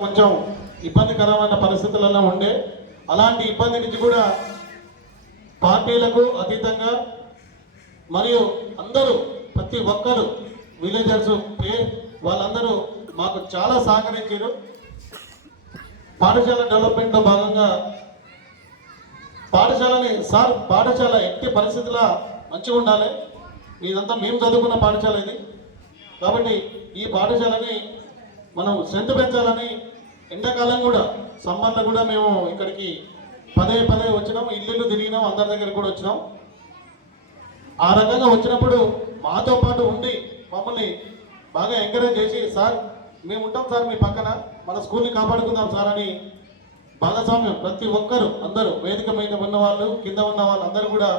కొంచెం ఇబ్బందికరమైన పరిస్థితులలో ఉండే అలాంటి ఇబ్బంది నుంచి కూడా పార్టీలకు అతీతంగా మరియు అందరూ ప్రతి ఒక్కరు విలేజర్స్ వాళ్ళందరూ మాకు చాలా సహకరించారు. పాఠశాల డెవలప్మెంట్లో భాగంగా పాఠశాల ఎట్టి పరిస్థితుల్లో మంచిగా ఉండాలి. ఇదంతా మేము చదువుకున్న పాఠశాల ఇది కాబట్టి ఈ పాఠశాలని మనం స్ట్రెంత్ పెంచాలని ఎండాకాలం కూడా సమ్మర్లో కూడా మేము ఇక్కడికి పదే వచ్చినాం, ఇల్లు తిరిగినాం, అందరి దగ్గర కూడా వచ్చినాం. ఆ రకంగా వచ్చినప్పుడు మాతో పాటు ఉండి మమ్మల్ని బాగా ఎంకరేజ్ చేసి సార్ మేము ఉంటాం సార్ మీ పక్కన, మన స్కూల్ని కాపాడుకుందాం సార్ అని భాగస్వామ్యం ప్రతి ఒక్కరు అందరూ వేదిక మీద ఉన్న వాళ్ళు కింద ఉన్న వాళ్ళందరూ కూడా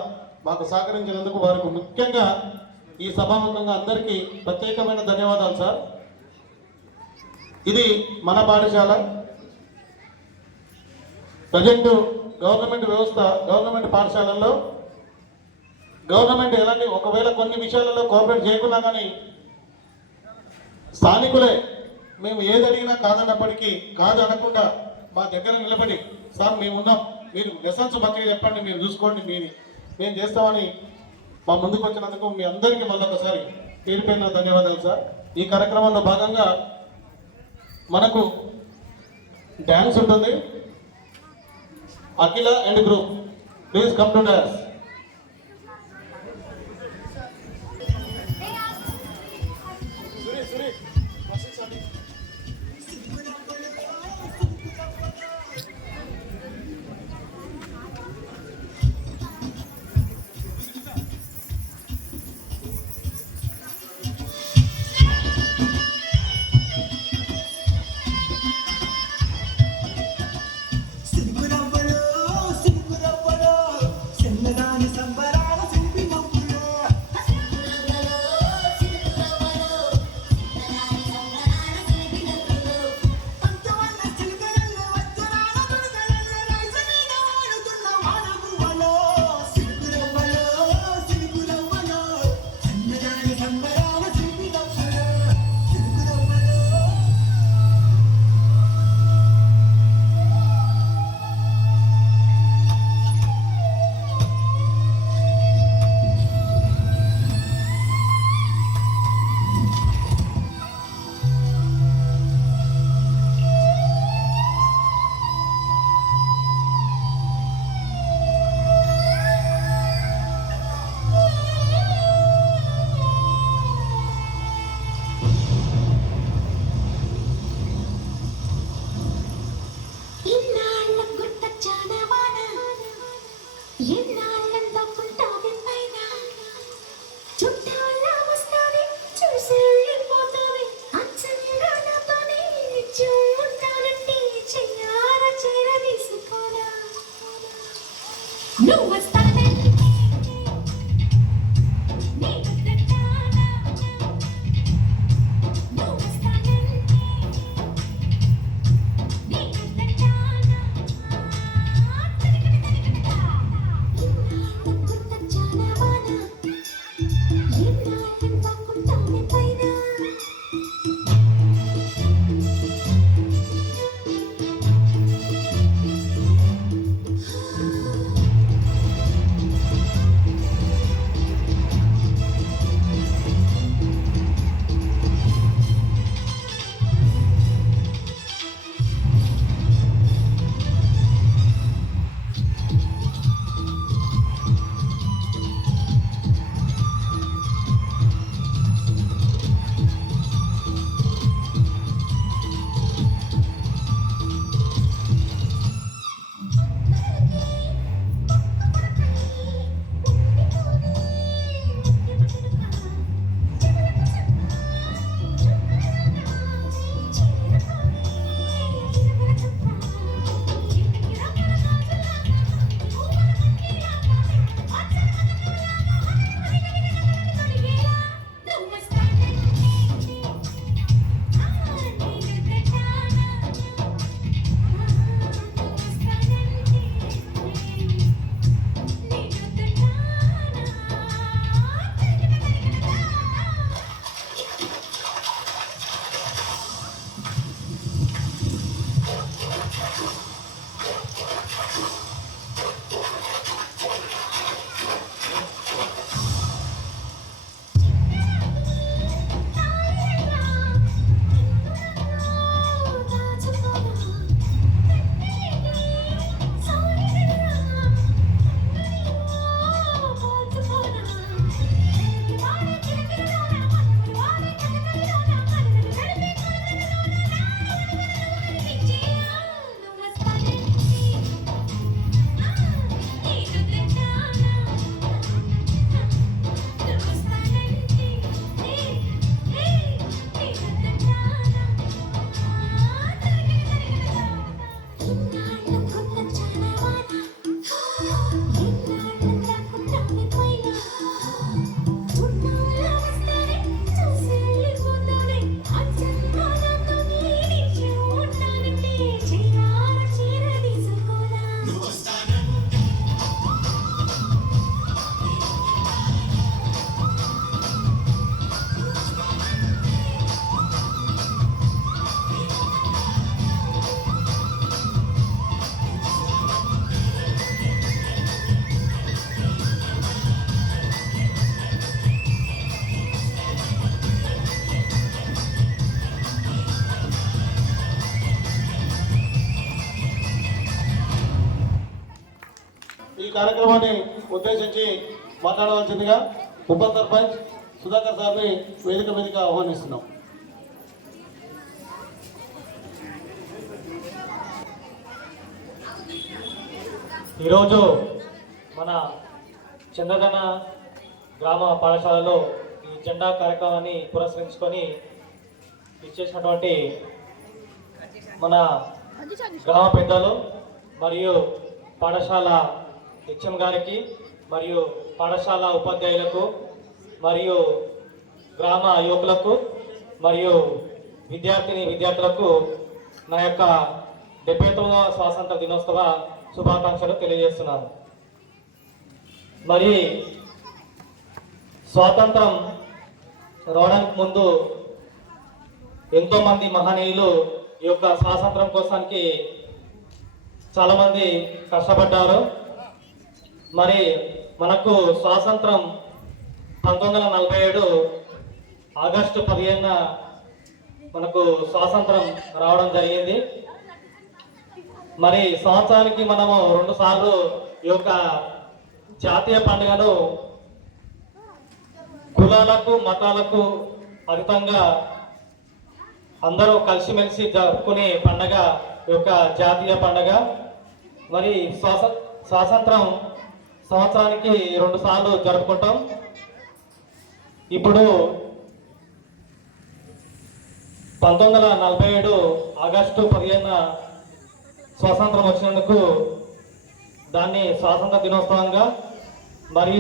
మాకు సహకరించినందుకు వారికి ముఖ్యంగా ఈ సభాముఖంగా అందరికీ ప్రత్యేకమైన ధన్యవాదాలు సార్. ఇది మన పాఠశాల. ప్రజెంట్ గవర్నమెంట్ పాఠశాలల్లో గవర్నమెంట్ ఎలాంటి ఒకవేళ కొన్ని విషయాలలో కోఆపరేట్ చేయకున్నా కానీ స్థానికులే మేము ఏది అడిగినా కాదన్నప్పటికీ కాదు అనకుండా మా దగ్గర నిలబడి సార్ మేము ఉన్నాం, మీరు లెసన్స్ బతికి చెప్పండి, మీరు చూసుకోండి, మేము చేస్తామని మా ముందుకు వచ్చినందుకు మీ అందరికీ మళ్ళొకసారి పేరుపైన ధన్యవాదాలు సార్. ఈ కార్యక్రమంలో భాగంగా మనకు డ్యాన్స్ ఉంటుంది. Akhila and group please come to dance. Send కార్యక్రమాన్ని ఉద్దేశించి మాట్లాడవలసిందిగా ఉప సర్పంచ్ సుధాకర్ సార్ని వేదిక మీదకి ఆహ్వానిస్తున్నాం. ఈరోజు మన చంద్రగన గ్రామ పాఠశాలలో ఈ జెండా కార్యక్రమాన్ని పురస్కరించుకొని ఇచ్చేసినటువంటి మన గ్రామ పెద్దలు మరియు పాఠశాల హెచ్ఎం గారికి మరియు పాఠశాల ఉపాధ్యాయులకు మరియు గ్రామ యువకులకు మరియు విద్యార్థులకు నా యొక్క 79వ స్వాతంత్ర దినోత్సవ శుభాకాంక్షలు తెలియజేస్తున్నాను. మరి స్వాతంత్రం రావడానికి ముందు ఎంతోమంది మహనీయులు ఈ యొక్క స్వాతంత్రం కోసానికి చాలామంది కష్టపడ్డారు. మరి మనకు స్వాతంత్రం 1947 ఆగస్టు 15న మనకు స్వాతంత్రం రావడం జరిగింది. మరి సంవత్సరానికి మనము 2 సార్లు ఈ యొక్క జాతీయ పండుగను కులాలకు మతాలకు అతీతంగా అందరూ కలిసిమెలిసి జరుపుకునే పండుగ ఈ యొక్క జాతీయ పండుగ. మరి స్వాతంత్రం సంవత్సరానికి 2 సార్లు జరుపుకుంటాం. ఇప్పుడు 1947 ఆగస్టు 15న స్వాతంత్రం వచ్చినందుకు దాన్ని స్వాతంత్ర దినోత్సవంగా, మరి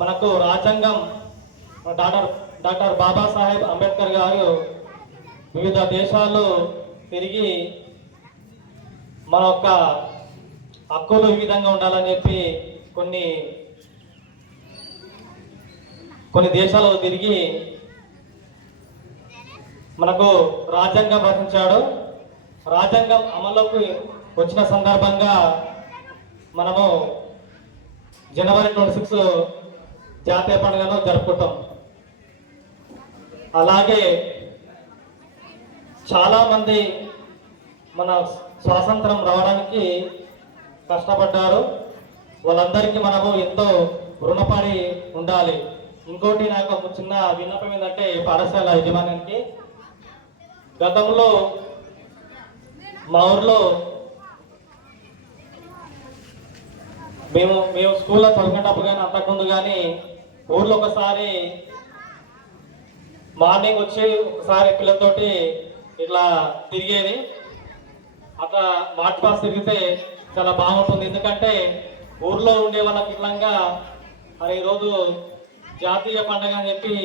మనకు రాజ్యాంగం డాక్టర్ బాబాసాహెబ్ అంబేద్కర్ గారు వివిధ దేశాలు తిరిగి మన యొక్క హక్కులు ఈ విధంగా ఉండాలని చెప్పి కొన్ని దేశాలు తిరిగి మనకు రాజ్యాంగం రచించాడు. రాజ్యాంగం అమల్లోకి వచ్చిన సందర్భంగా మనము జనవరి 26 జాతీయ పండుగను జరుపుకుంటాం. అలాగే చాలామంది మన స్వాతంత్రం రావడానికి కష్టపడ్డారు. వాళ్ళందరికీ మనము ఎంతో రుణపడి ఉండాలి. ఇంకోటి నాకు ఒక చిన్న విన్నపం ఏంటంటే పాఠశాల యజమానికి, గతంలో మా ఊర్లో మేము స్కూల్లో చదువుకునేటప్పుడు కానీ అంతకుముందు కానీ ఊర్లో ఒకసారి మార్నింగ్ వచ్చి ఒకసారి పిల్లలతోటి ఇట్లా తిరిగేది. అట్లా మార్చ్ పాస్ తిరిగితే చాలా బాగుంటుంది. ఎందుకంటే ఊర్లో ఉండే వాళ్ళకి ఇట్లంగా మరి ఈరోజు జాతీయ పండుగ అని చెప్పి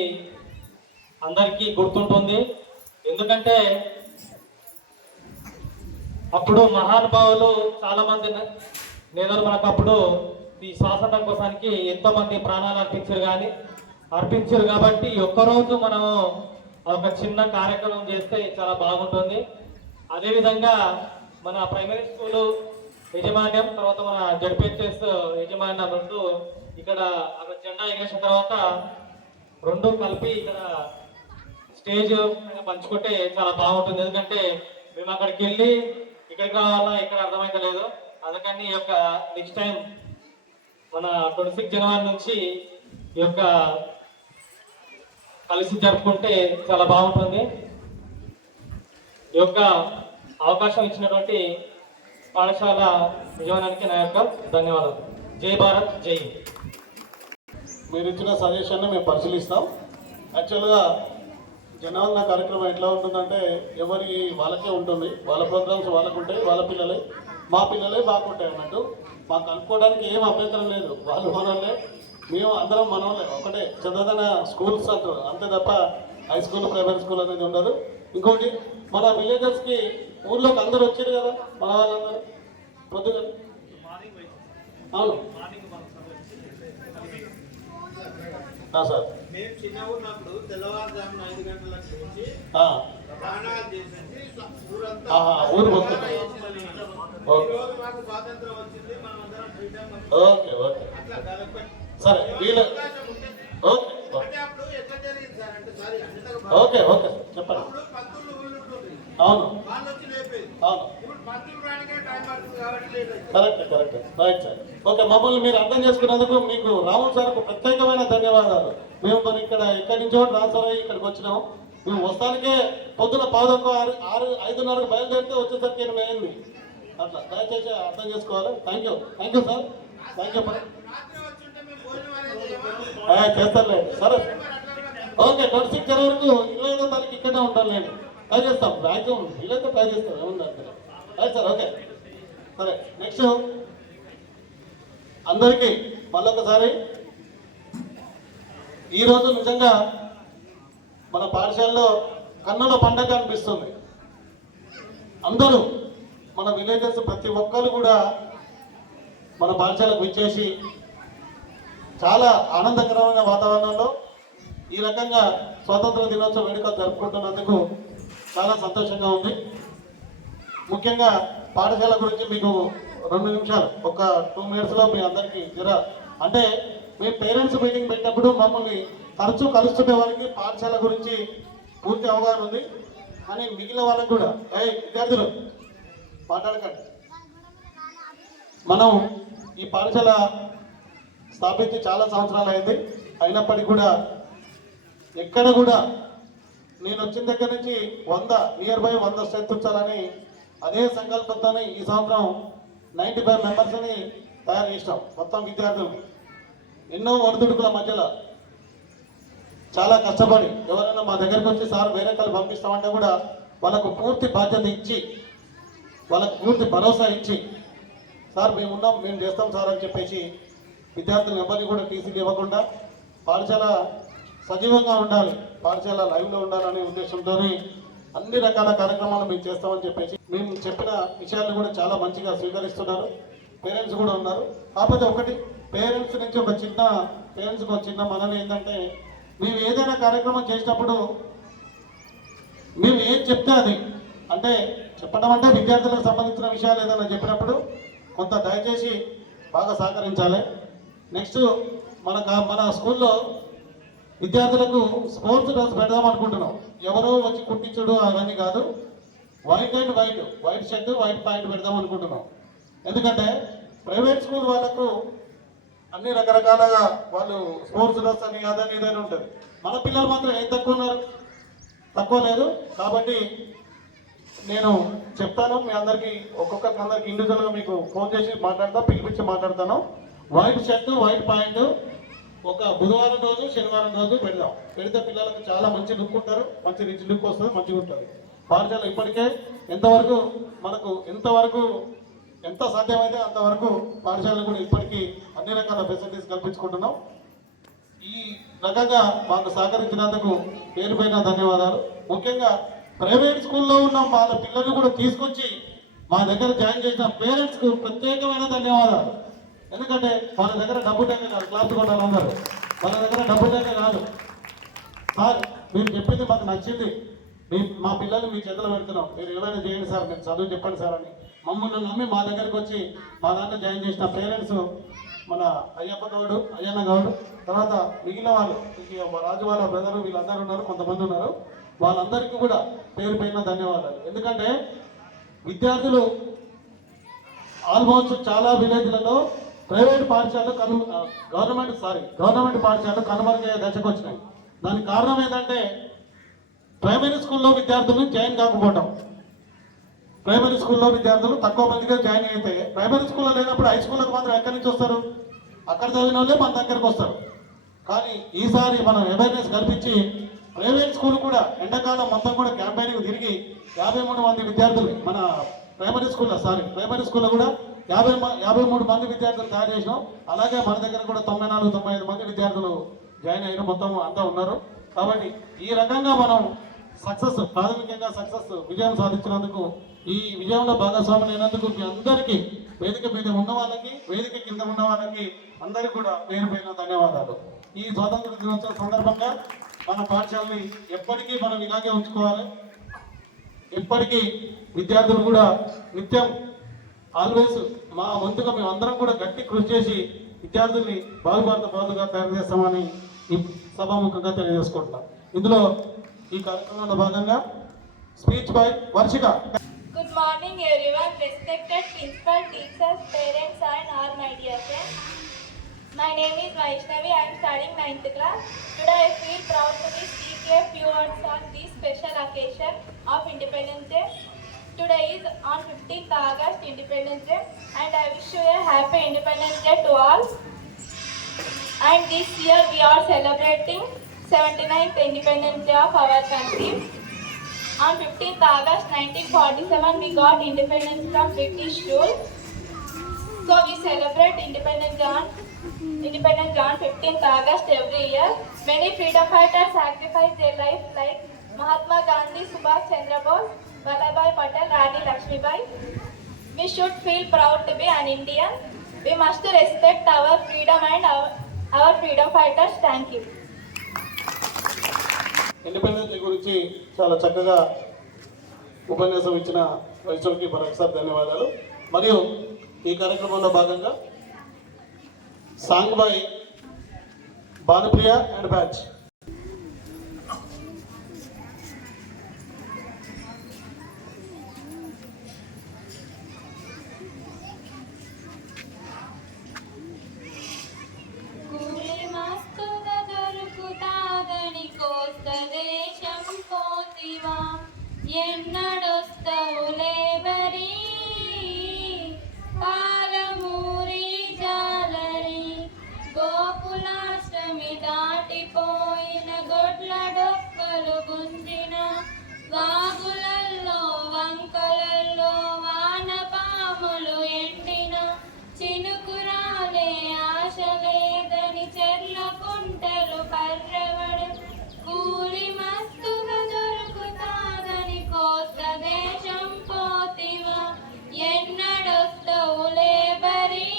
అందరికీ గుర్తుంటుంది. ఎందుకంటే అప్పుడు మహానుభావులు చాలామంది నేతలు మనకు అప్పుడు ఈ స్వాతంత్రం కోసానికి ఎంతో మంది ప్రాణాలు అర్పించారు కాబట్టి ఒక్కరోజు మనము ఒక చిన్న కార్యక్రమం చేస్తే చాలా బాగుంటుంది. అదేవిధంగా మన ప్రైమరీ స్కూలు యజమాన్యం, తర్వాత మన జడ్పీహెచ్ఎస్ యజమాన్యం రెండు ఇక్కడ అక్కడ జెండా ఎగరేసిన తర్వాత రెండు కలిపి ఇక్కడ స్టేజ్ పంచుకుంటే చాలా బాగుంటుంది. ఎందుకంటే మేము అక్కడికి వెళ్ళి ఇక్కడికి రావాలా ఇక్కడ అర్థమైతలేదు. అందుకని ఈ యొక్క నెక్స్ట్ టైం మన 26 జనవరి నుంచి ఈ యొక్క కలిసి జరుపుకుంటే చాలా బాగుంటుంది. ఈ యొక్క అవకాశం ఇచ్చినటువంటి పాఠశాల యజమానికి నా యొక్క ధన్యవాదాలు. జై భారత్, జై. మీరు ఇచ్చిన సజెషన్ని మేము పరిశీలిస్తాం. యాక్చువల్గా జనవరి కార్యక్రమం ఎట్లా ఉంటుందంటే ఎవరి వాళ్ళకే ఉంటుంది, వాళ్ళ ప్రోగ్రామ్స్ వాళ్ళకు ఉంటాయి, వాళ్ళ పిల్లలే మా పిల్లలే బాగుంటాయి అన్నట్టు. మాకు అనుకోవడానికి ఏం అభ్యంతరం లేదు. వాళ్ళు మనోళ్ళే, మేము అందరం మనోళ్ళే, ఒకటే చంద్రదన స్కూల్స్ అంటారు అంతే తప్ప హై స్కూల్ ప్రైమరీ స్కూల్ అనేది ఉండదు. ఇంకోటి మన విలేజర్స్కి ఊర్లోకి అందరూ వచ్చారు కదా మన వాళ్ళందరూ పొద్దుగా. అవును సార్, మేము చిన్నగా ఉన్నప్పుడు తెల్లవారుజామున 5 గంటలకు లేచి స్నానాలు చేసేసి ఊరు మొత్తం. ఈరోజు మాకు స్వాతంత్రం వచ్చింది, మనం అందరం ఫ్రీడమ్ ఓకే ఓకే అట్లా డెవలప్మెంట్ సరే వీళ్ళు ఓకే అంటే అప్పుడు ఎట్లా జరిగింది సార్ అంటే సారీ ఓకే ఓకే చెప్పండి. అప్పుడు పంతులు ఊళ్ళు ఉంటుంది, అవును వాళ్ళు వచ్చి అయిపోయింది. అవును, ఇప్పుడు మంత్రులు రానికే టైం పడుతుంది కాబట్టి లేట్ అవుతుంది. Correct right sir. ఓకే, మమ్మల్ని మీరు అర్థం చేసుకున్నందుకు మీకు రాహుల్ సార్కు ప్రత్యేకమైన ధన్యవాదాలు. మేము మరి ఇక్కడ ఎక్కడి నుంచో ట్రాన్స్ఫర్ అయ్యి ఇక్కడికి వచ్చినాం. మేము వస్తానికే పొద్దున 5:30 బయలుదేరితే వచ్చేసరికి 8 అయింది. అట్లా దయచేసి అర్థం చేసుకోవాలి. Thank you sir, thank you. రాత్రి వచ్చుంటే మేము భోజనం అనేది చేయమా? చేస్తారులే సరే. మరి అట్లా కూడా ఓకే, 26 జనవరి వరకు 25వ తారీఖు ఇక్కడే ఉంటానులేండి. ట్రై చేస్తాం, మ్యాక్సిమం వీలైతే ట్రై చేస్తాం. ఏముంది అంటే రైట్ సార్. ఓకే సరే. నెక్స్ట్ అందరికీ మళ్ళొకసారి ఈరోజు నిజంగా మన పాఠశాలలో కన్నుల పండగ అనిపిస్తుంది. అందరూ మన విలేజెస్ ప్రతి ఒక్కరు కూడా మన పాఠశాలకు విచ్చేసి చాలా ఆనందకరమైన వాతావరణంలో ఈ రకంగా స్వాతంత్ర దినోత్సవ వేడుకలు జరుపుకుంటున్నందుకు చాలా సంతోషంగా ఉంది. ముఖ్యంగా పాఠశాల గురించి మీకు 2 నిమిషాలు, ఒక 2 మినిట్స్లో మీ అందరికీ అంటే మీ పేరెంట్స్ మీటింగ్ పెట్టినప్పుడు మమ్మల్ని తరచూ కలుస్తున్న వారికి పాఠశాల గురించి పూర్తి అవగాహన ఉంది. కానీ మిగిలిన వాళ్ళకి కూడా విద్యార్థులు మాట్లాడకండి. మనం ఈ పాఠశాల స్థాపించి చాలా సంవత్సరాలు అయింది. అయినప్పటికీ కూడా ఎక్కడ కూడా నేను వచ్చిన దగ్గర నుంచి 100 స్ట్రెంత్ ఉంచాలని అదే సంకల్పంతోనే ఈ సంవత్సరం 95 మెంబర్స్ని తయారు చేసినాం. మొత్తం విద్యార్థులు ఎన్నో ఒడిదుడుకుల మధ్యలో చాలా కష్టపడి ఎవరైనా మా దగ్గరకు వచ్చి సార్ వేరే కళ్ళు పంపిస్తామంటే కూడా వాళ్ళకు పూర్తి బాధ్యత ఇచ్చి, వాళ్ళకు పూర్తి భరోసా ఇచ్చి, సార్ మేము ఉన్నాం, మేము చేస్తాం సార్ అని చెప్పేసి విద్యార్థులు ఎవరిని కూడా టీసీలు ఇవ్వకుండా పాఠశాల సజీవంగా ఉండాలి, పాఠశాల లైవ్లో ఉండాలనే ఉద్దేశంతో అన్ని రకాల కార్యక్రమాలు మేము చేస్తామని చెప్పేసి మేము చెప్పిన విషయాలను కూడా చాలా మంచిగా స్వీకరిస్తున్నారు. పేరెంట్స్ కూడా ఉన్నారు. కాకపోతే ఒకటి, పేరెంట్స్కి ఒక చిన్న మనవి ఏంటంటే, మేము ఏదైనా కార్యక్రమం చేసినప్పుడు మేము ఏం చెప్తే అది అంటే చెప్పడం అంటే విద్యార్థులకు సంబంధించిన విషయాలు ఏదైనా చెప్పినప్పుడు కొంత దయచేసి బాగా సహకరించాలి. నెక్స్ట్ మన స్కూల్లో విద్యార్థులకు స్పోర్ట్స్ డ్రెస్ పెడదాం అనుకుంటున్నాం. ఎవరో వచ్చి కుట్టించుడు అవన్నీ కాదు, వైట్ షర్ట్ వైట్ ప్యాంట్ పెడదాం అనుకుంటున్నాం. ఎందుకంటే ప్రైవేట్ స్కూల్ వాళ్ళకు అన్ని రకరకాలుగా వాళ్ళు స్పోర్ట్స్ డ్రెస్ అని అదని ఇదని ఉంటుంది. మన పిల్లలు మాత్రం ఏం తక్కువ లేదు. కాబట్టి నేను చెప్తాను మీ అందరికీ, అందరికి ఇండివిజువల్గా మీకు ఫోన్ చేసి పిలిపించి మాట్లాడతాను. వైట్ షర్ట్ వైట్ ప్యాంట్ ఒక బుధవారం రోజు శనివారం రోజు పెడితే పిల్లలకు చాలా మంచి లుక్ ఉంటారు, మంచి రిచ్ లుక్ వస్తుంది, మంచిగా ఉంటుంది. పాఠశాల ఇప్పటికే ఎంత సాధ్యమైతే అంతవరకు పాఠశాలను కూడా ఇప్పటికీ అన్ని రకాల ఫెసిలిటీస్ కల్పించుకుంటున్నాం. ఈ రకంగా మాకు సహకరించినందుకు పేరుపైన ధన్యవాదాలు. ముఖ్యంగా ప్రైవేట్ స్కూల్లో ఉన్న వాళ్ళ పిల్లల్ని కూడా తీసుకొచ్చి మా దగ్గర జాయిన్ చేసిన పేరెంట్స్కు ప్రత్యేకమైన ధన్యవాదాలు. ఎందుకంటే వాళ్ళ దగ్గర డబ్బు టెక్క కాదు, క్లాస్ కొట్టాలన్నారు, వాళ్ళ దగ్గర డబ్బు టెక్క కాదు. సార్ మీరు చెప్పింది మాకు నచ్చింది, మా పిల్లల్ని మీ చేతిలో పెడుతున్నాం, మీరు ఏమైనా చేయండి సార్, మీరు చదువు చెప్పండి సార్ అని మమ్మల్ని నమ్మి మా దగ్గరికి వచ్చి మా దాంట్లో జాయిన్ చేసిన పేరెంట్స్, మన అయ్యన్న గౌడు, తర్వాత మిగిలిన వాళ్ళు రాజు వాళ్ళ బ్రదరు వీళ్ళందరూ ఉన్నారు, కొంతమంది ఉన్నారు. వాళ్ళందరికీ కూడా పేరు పైన ధన్యవాదాలు. ఎందుకంటే విద్యార్థులు ఆల్మోస్ట్ చాలా విలేజ్లలో ప్రైవేట్ పాఠశాలలు గవర్నమెంట్ పాఠశాలలు కనుమరుగయ్యే దశకు వచ్చినాయి. దానికి కారణం ఏంటంటే ప్రైమరీ స్కూల్లో విద్యార్థులను జాయిన్ కాకపోవటం. ప్రైమరీ స్కూల్లో విద్యార్థులు తక్కువ మందిగా జాయిన్ అయితే ప్రైమరీ స్కూల్లో లేనప్పుడు హై స్కూల్కి మాత్రం ఎక్కడి నుంచి వస్తారు? అక్కడ చదివిన వాళ్ళే మన దగ్గరకు వస్తారు. కానీ ఈసారి మనం అవేర్నెస్ కల్పించి ప్రైవేట్ స్కూల్ కూడా ఎండాకాలం మొత్తం కూడా క్యాంపెయినింగ్ తిరిగి 53 మంది విద్యార్థులు మన ప్రైమరీ స్కూల్లో కూడా 53 మంది విద్యార్థులు తయారు చేసినాం. అలాగే మన దగ్గర కూడా 94-95 మంది విద్యార్థులు జాయిన్ అయిన మొత్తం అంతా ఉన్నారు. కాబట్టి ఈ రకంగా మనం ప్రాథమికంగా విజయం సాధించినందుకు, ఈ విజయంలో భాగస్వాములు అయినందుకు మీ అందరికీ, వేదిక మీద ఉన్న వాళ్ళకి, వేదిక కింద ఉన్న వాళ్ళకి అందరికీ కూడా పేరు పైన ధన్యవాదాలు. ఈ స్వాతంత్ర దినోత్సవ సందర్భంగా మన పాఠశాలని ఎప్పటికీ మనం ఇలాగే ఉంచుకోవాలి. ఎప్పటికీ విద్యార్థులు కూడా నిత్యం ఆల్వేస్ మా వంతుగా మేము అందరం కూడా గట్టి కృషి చేసి విద్యార్థుల్ని బాగుభారత పౌరులుగా తయారు చేస్తామని ఈ సభాముఖంగా తెలియజేసుకుంటున్నాం. ఇందులో ఈ కార్యక్రమంలో భాగంగా speech by Varshika. morning everyone, respected principal, teachers, parents and all my dear friends. My name is Vaishnavi, I am studying 9th class. Today I feel proud to be speak a few words on this special occasion of Independence Day. Today is on 15th August Independence Day and I wish you a happy Independence Day to all. And this year we are celebrating 79th Independence Day of our country. On 15th August 1947, we got independence from British rule. So we celebrate Independence Day on 15th August every year. Many freedom fighters sacrificed their life like Mahatma Gandhi, Subhash Chandra Bose, Vallabhbhai Patel, Rani Lakshmibai. We should feel proud to be an Indian. We must respect our freedom and our freedom fighters. Thank you. Independence day గురించి చాలా చక్కగా ఉపన్యాసం ఇచ్చిన వైష్ణవ్కి మరొకసారి ధన్యవాదాలు. మరియు ఈ కార్యక్రమంలో భాగంగా song by Bhanupriya and batch. ఎన్నడొస్తవులే బరి పాలమూరి జాలరి గోకులాష్టమి దాటిపోయిన గొడ్ల డొక్కలు గుంజిన వాగులల్లో వంకలల్లో వానపాములు ఎండిన చినుకురాలే ఆశ లేదని చెర్ల కుంటలు పర్రవడు కూలి మస్తుగా దొరుకుతాదని కోస్త దేశం పోతివా ఎన్నడొస్తవులే బరి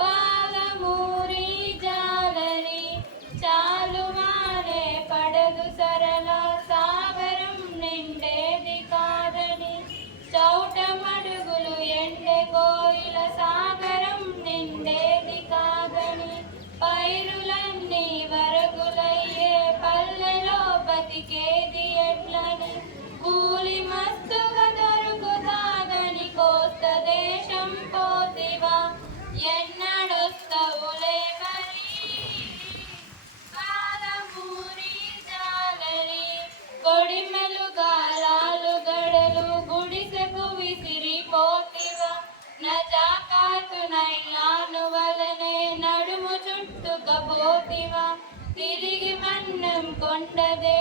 పాలమూరి జాలరి చాలువానే పడదు సరళ సాగరం నిండేది కాదని చౌటమడుగులు ఎండే కోయిల సాగరం నిండేది కాదని పైరులన్నీ వరగులయ్యే పల్లెలో బతికేది ఎట్లని కూలి మస్తుగా దొరుకుతాదని కోస్త దేశం పోతివా ఎన్నడొస్తవులే బరి పాలమూరి జాలరి కొడిమెలు గారాలు గడలు గుడిసెకు విసిరిపోతివా నజాకాతు నైలాను వలనే నడుము చుట్టుకపోతివా తిరిగి మన్నం కొండదే